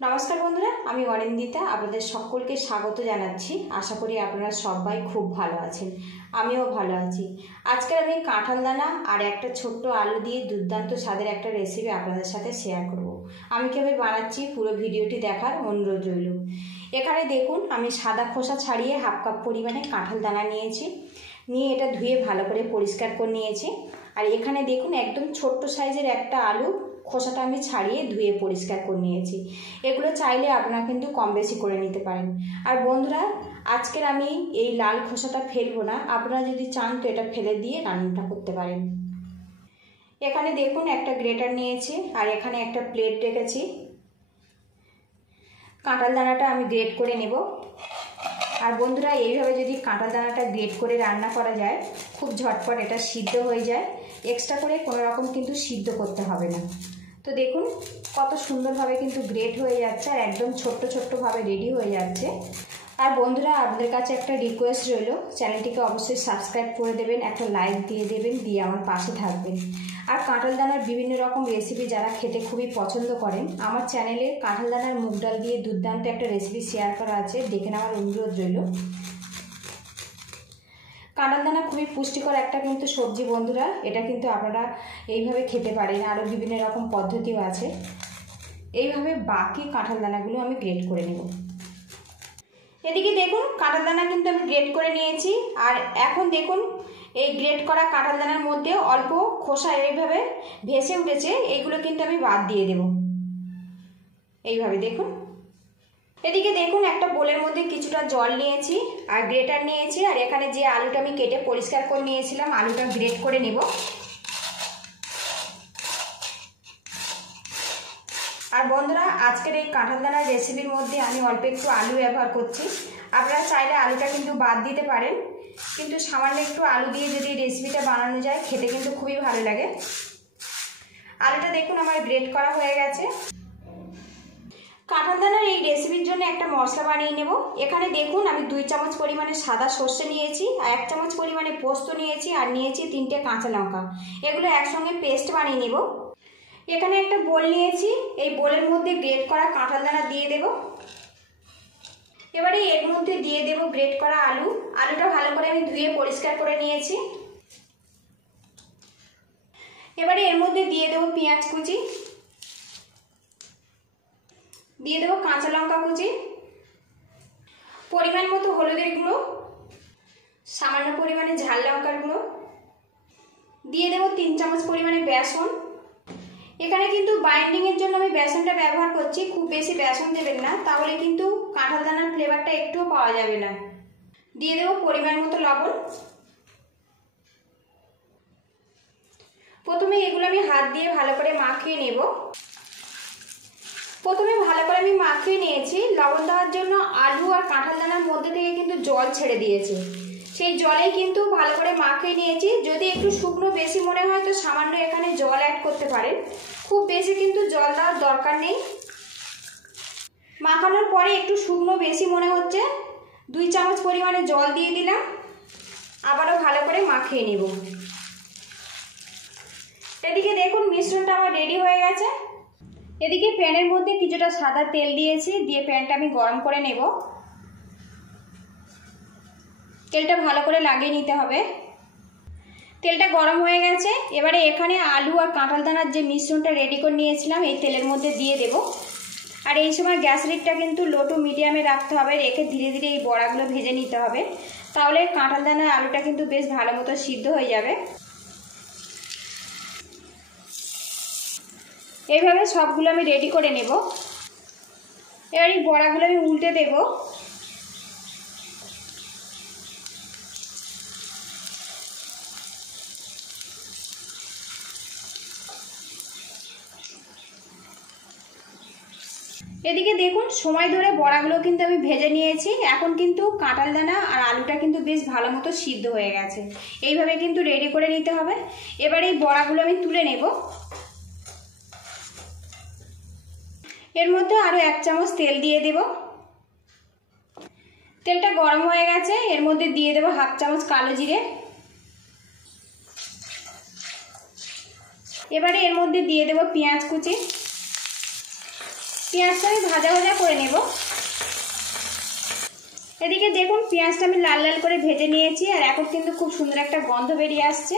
नमस्कार बंधुरा आमी अरिंदिता आपनादेर सकलके स्वागत जानाच्छि। आशा करी आपनारा सबाई खूब भालो आछेन, आमिओ भालो आछि। आजके आमी काँठाल दाना और एक छोट्ट आलू दिए दुर्दान्त स्वादेर एक रेसिपि आपनादेर साथे शेयर करब। आमी किभाबे बानाच्छि पुरो भिडियोटी देखार अनुरोध रइल। एखाने देखुन आमी सादा खोसा छाड़िए हाफ काप परिमाणे काँठाल दाना नियेछि, निये एटा धुए भालो करे परिष्कार करे नियेछि। और एखाने देखुन एकदम छोट्ट साइजेर एकटा आलू खोसाटा आमी छाड़िए धुए परिष्कार करे नियेछि। एगुलो चाइले आपनारा किन्तु कम बेशी करे निते पारेन। और बंधुरा आजकेर आमी एई लाल खोसाटा फेलबो ना, आपनारा जोदि चान तो एटा फेले दिए रान्नाटा करते पारेन। एखाने देखुन एकटा ग्रेटार नियेछि और एखाने एकटा प्लेट रेखेछि। काँठाल दानाटा आमी ग्रेट करे नेब। और बंधुरा এইভাবে যদি কাঁঠাল দানাটা গ্রেট করে রান্না করা যায় খুব ঝটপট এটা সিদ্ধ হয়ে যায়, এক্সট্রা করে কোনো রকম কিন্তু সিদ্ধ করতে হবে না। তো দেখুন কত সুন্দরভাবে কিন্তু গ্রেট হয়ে যাচ্ছে আর একদম ছোট্ট ছোট্টভাবে রেডি হয়ে যাচ্ছে। আর বন্ধুরা আপনাদের কাছে একটা রিকোয়েস্ট রইল, চ্যানেলটিকে অবশ্যই সাবস্ক্রাইব করে দেবেন, একটা লাইক দিয়ে দেবেন, দিয়ে আমার পাশে থাকবেন। আর কাঁঠাল দানার বিভিন্ন রকম রেসিপি যারা খেতে খুবই পছন্দ করেন, আমার চ্যানেলে কাঁঠাল দানার মুগ ডাল দিয়ে দুর্দান্ত একটা রেসিপি শেয়ার করা আছে, দেখে নেওয়ার অনুরোধ রইল। কাঁঠাল দানা খুবই পুষ্টিকর একটা কিন্তু সবজি বন্ধুরা, এটা কিন্তু আপনারা এইভাবে খেতে পারেন। আরও বিভিন্ন রকম পদ্ধতিও আছে। এইভাবে বাকি কাঁঠাল দানাগুলো আমি গ্রেট করে নেব। এদিকে দেখুন কাঁঠাল দানা কিন্তু আমি গ্রেট করে নিয়েছি। আর এখন দেখুন এই গ্রেট করা কাঁঠাল দানার মধ্যে অল্প খোসা এইভাবে ভেসে উঠেছে, এইগুলো কিন্তু আমি বাদ দিয়ে দেব। এইভাবে দেখুন। এদিকে দেখুন একটা বোলের মধ্যে কিছুটা জল নিয়েছি আর গ্রেটার নিয়েছি, আর এখানে যে আলুটা আমি কেটে পরিষ্কার করে নিয়েছিলাম আলুটা গ্রেট করে নেব। আর বন্ধুরা আজকের এই কাঁঠাল দানার রেসিপির মধ্যে আমি অল্প একটু আলু ব্যবহার করছি। আপনারা চাইলে আলুটা কিন্তু বাদ দিতে পারেন, কিন্তু সামান্য একটু আলু দিয়ে যদি রেসিপিটা বানানো যায় খেতে কিন্তু খুবই ভালো লাগে। আলুটা দেখুন আমার গ্রেট করা হয়ে গেছে। কাঁঠাল দানার এই রেসিপির জন্য একটা মশলা বানিয়ে নেব। এখানে দেখুন আমি 2 চামচ পরিমাণে সাদা সর্ষে নিয়েছি, আর 1 চামচ পরিমাণে পোস্ত নিয়েছি, আর নিয়েছি 3টে কাঁচা লঙ্কা। এগুলো একসঙ্গে পেস্ট বানিয়ে নেব। এখানে একটা বোল নিয়েছি, এই বোলের মধ্যে গ্রেট করা কাঁঠাল দানা দিয়ে দেব। এবারে এর মধ্যে দিয়ে দেব গ্রেট করা আলু। আলুটা ভালো করে আমি ধুয়ে পরিষ্কার করে নিয়েছি। এবারে এর মধ্যে দিয়ে দেব পেঁয়াজ কুচি, দিয়ে দেব কাঁচা লঙ্কা কুচি, পরিমাণ মতো হলুদের গুঁড়ো, সামান্য পরিমাণে ঝাল লঙ্কার গুঁড়ো, দিয়ে দেব 3 চামচ পরিমাণে বেসন। এখানে কিন্তু বাইন্ডিংয়ের জন্য আমি বেসনটা ব্যবহার করছি, খুব বেশি বেসন দেবেন না, তাহলে কিন্তু কাঁঠাল দানার ফ্লেভারটা একটুও পাওয়া যাবে না। দিয়ে দেব পরিমাণ মতো লবণ। প্রথমে এগুলো আমি হাত দিয়ে ভালো করে মাখিয়ে নেব। প্রথমে ভালো করে আমি মাখিয়ে নিয়েছি। লবণ দেওয়ার জন্য আলু আর কাঁঠাল দানার মধ্যে থেকে কিন্তু জল ছেড়ে দিয়েছে, সেই জলেই কিন্তু ভালো করে মাখিয়ে নিয়েছি। যদি একটু শুকনো বেশি মনে হয় তো সামান্য এখানে জল অ্যাড করতে পারেন, খুব বেশি কিন্তু জল দেওয়ার দরকার নেই। মাখানোর পরে একটু শুকনো বেশি মনে হচ্ছে, 2 চামচ পরিমাণে জল দিয়ে দিলাম। আবারও ভালো করে মাখিয়ে নেব। এদিকে দেখুন মিশ্রণটা আমার রেডি হয়ে গেছে। এদিকে প্যানের মধ্যে কিছুটা সাদা তেল দিয়েছি, দিয়ে প্যানটা আমি গরম করে নেব। তেলটা ভালো করে লাগিয়ে নিতে হবে। তেলটা গরম হয়ে গেছে। এবারে এখানে আলু আর কাঁঠাল দানার যে মিশ্রণটা রেডি করে নিয়েছিলাম এই তেলের মধ্যে দিয়ে দেব। আর এই সময় গ্যাস লিডটা কিন্তু লো টু মিডিয়ামে রাখতে হবে, রেখে ধীরে ধীরে এই বড়াগুলো ভেজে নিতে হবে, তাহলে কাঁঠাল দানার আলুটা কিন্তু বেশ ভালো মতো সিদ্ধ হয়ে যাবে। এইভাবে সবগুলো আমি রেডি করে নেব। এবার এই বড়াগুলো আমি উল্টে দেব। এদিকে দেখুন সময় ধরে বড়াগুলো কিন্তু আমি ভেজে নিয়েছি। এখন কিন্তু কাঁঠাল দানা আর আলুটা কিন্তু বেশ ভালো মতো সিদ্ধ হয়ে গেছে। এইভাবে কিন্তু রেডি করে নিতে হবে। এবার এই বড়াগুলো আমি তুলে নেব। এর মধ্যে আরও 1 চামচ তেল দিয়ে দেব। তেলটা গরম হয়ে গেছে, এর মধ্যে দিয়ে দেব হাফ চামচ কালো জিরে। এবারে এর মধ্যে দিয়ে দেব পেঁয়াজ কুচি, পেঁয়াজটা আমি ভাজা ভাজা করে নেব। এদিকে দেখুন পেঁয়াজটা আমি লাল লাল করে ভেজে নিয়েছি, আর এখন কিন্তু খুব সুন্দর একটা গন্ধ বেরিয়ে আসছে।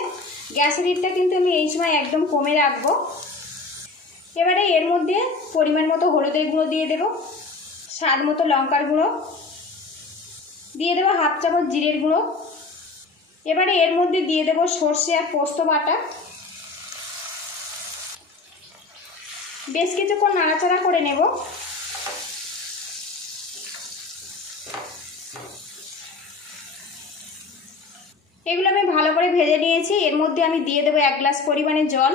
গ্যাসের হিটটা কিন্তু আমি এই সময় একদম কমে রাখবো। এবারে এর মধ্যে পরিমাণ মতো হলুদের গুঁড়ো দিয়ে দেব, স্বাদ মতো লঙ্কার গুঁড়ো দিয়ে দেবো, হাফ চামচ জিরের গুঁড়ো। এবারে এর মধ্যে দিয়ে দেব সর্ষে আর পোস্ত বাটা। বেশ কিছুক্ষণ নাড়াচাড়া করে নেব। এগুলো আমি ভালো করে ভেজে নিয়েছি। এর মধ্যে আমি দিয়ে দেবো 1 গ্লাস পরিমাণে জল।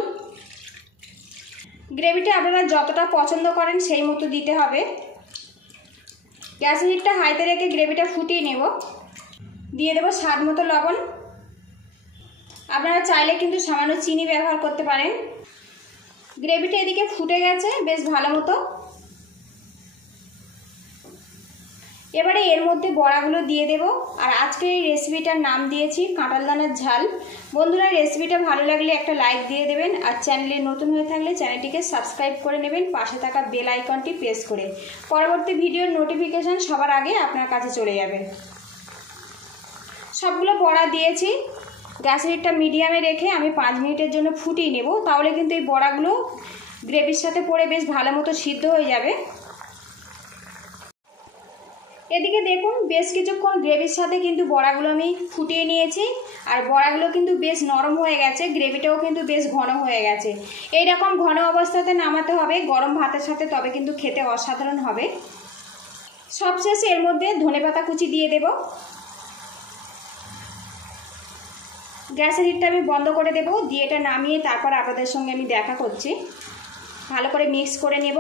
গ্রেভিটা আপনারা যতটা পছন্দ করেন সেই মতো দিতে হবে। গ্যাসের হিটটা হাইতে রেখে গ্রেভিটা ফুটিয়ে নেব। দিয়ে দেবো স্বাদ মতো লবণ। আপনারা চাইলে কিন্তু সামান্য চিনি ব্যবহার করতে পারেন। গ্রেভিটা এদিকে ফুটে গেছে বেশ ভালো মতো। এবারে এর মধ্যে বড়াগুলো দিয়ে দেব। আর আজকের এই রেসিপিটার নাম দিয়েছি কাঁঠাল দানার ঝাল। বন্ধুরা, রেসিপিটা ভালো লাগলে একটা লাইক দিয়ে দেবেন, আর চ্যানেলে নতুন হয়ে থাকলে চ্যানেলটিকে সাবস্ক্রাইব করে নেবেন পাশে থাকা বেল আইকনটি প্রেস করে। পরবর্তী ভিডিওর নোটিফিকেশান সবার আগে আপনার কাছে চলে যাবে। সবগুলো বড়া দিয়েছি। গ্যাসের হিটটা মিডিয়ামে রেখে আমি 5 মিনিটের জন্য ফুটিয়ে নেব, তাহলে কিন্তু এই বড়াগুলো গ্রেভির সাথে পড়ে বেশ ভালো মতো সিদ্ধ হয়ে যাবে। এদিকে দেখুন বেশ কিছুক্ষণ গ্রেভির সাথে কিন্তু বড়াগুলো আমি ফুটিয়ে নিয়েছি, আর বড়াগুলো কিন্তু বেশ নরম হয়ে গেছে, গ্রেভিটাও কিন্তু বেশ ঘন হয়ে গেছে। এই রকম ঘন অবস্থাতে নামাতে হবে গরম ভাতের সাথে, তবে কিন্তু খেতে অসাধারণ হবে। সবশেষে এর মধ্যে ধনেপাতা কুচি দিয়ে দেব। গ্যাসের হিটটা আমি বন্ধ করে দেব, দিয়ে এটা নামিয়ে তারপর আপনাদের সঙ্গে আমি দেখা করছি। ভালো করে মিক্স করে নেব।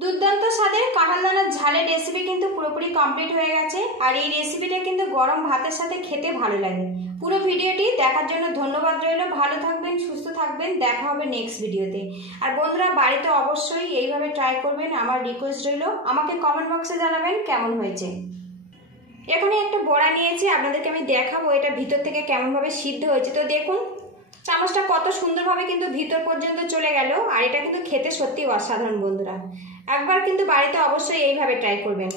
দুর্দান্ত স্বাদের কাঁঠাল দানার ঝালের রেসিপি কিন্তু পুরোপুরি কমপ্লিট হয়ে গেছে, আর এই রেসিপিটা কিন্তু গরম ভাতের সাথে খেতে ভালো লাগে। পুরো ভিডিওটি দেখার জন্য ধন্যবাদ রইল। ভালো থাকবেন, সুস্থ থাকবেন, দেখা হবে নেক্সট ভিডিওতে। আর বন্ধুরা, বাড়িতে অবশ্যই এইভাবে ট্রাই করবেন, আমার রিকোয়েস্ট রইল। আমাকে কমেন্ট বক্সে জানাবেন কেমন হয়েছে। এখনই একটা বড়া নিয়েছি, আপনাদেরকে আমি দেখাবো এটা ভিতর থেকে কেমনভাবে সিদ্ধ হয়েছে। তো দেখুন চামচটা কত সুন্দরভাবে কিন্তু ভিতর পর্যন্ত চলে গেল, আর এটা কিন্তু খেতে সত্যি অসাধারণ। বন্ধুরা, একবার কিন্তু বাড়িতে অবশ্যই এইভাবে ট্রাই করবেন।